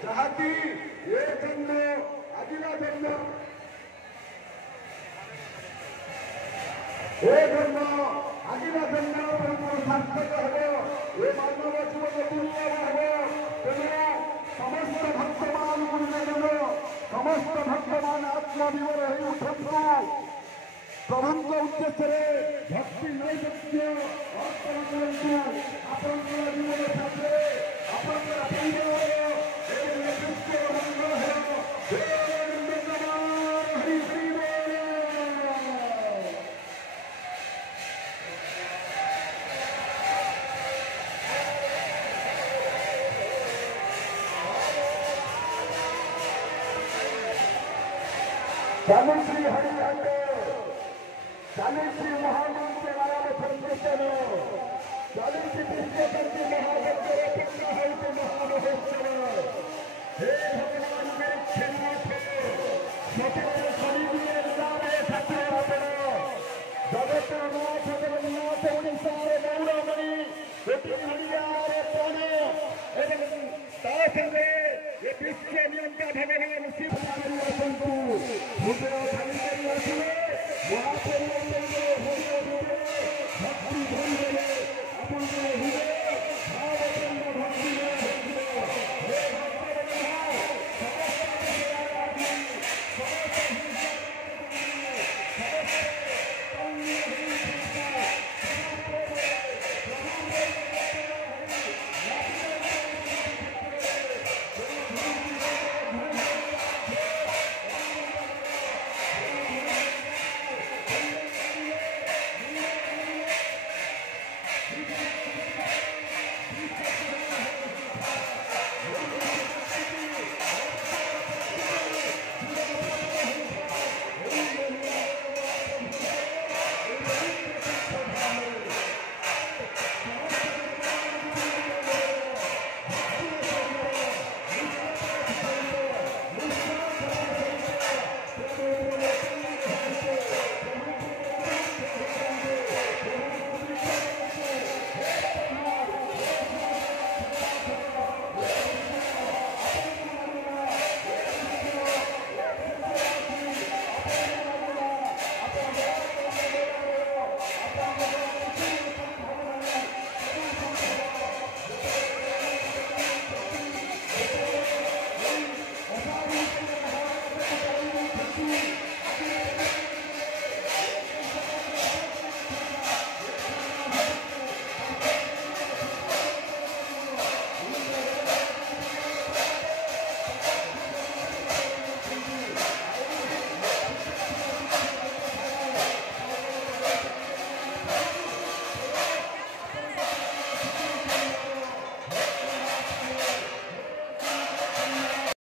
जहाँकि ये जन्म आदिना जन्म आदिना जन्म सार्थक हे ये मानव जीवन दुर्लभ हे तेणु समस्त भक्त मान समस्त भक्त मान आत्मविवर हो उठु प्रभु उद्देश्य भक्ति नैवेद्य अर्पण करते आपण जीवन साथी चालू श्री हरिकांड चालू श्री महामंत्र संकीर्तन चालू श्री विश्वकर्ती महामंत्र महामहोत्सव हे भगवान के क्षणार्थ स्वतंत्र शरीर ठाकुर जगत नाथ जगन्नाथ उड़ीसार गौरमणि हरियार प्राण एवं ता संगे ये विश्व नियंता भगवान शिव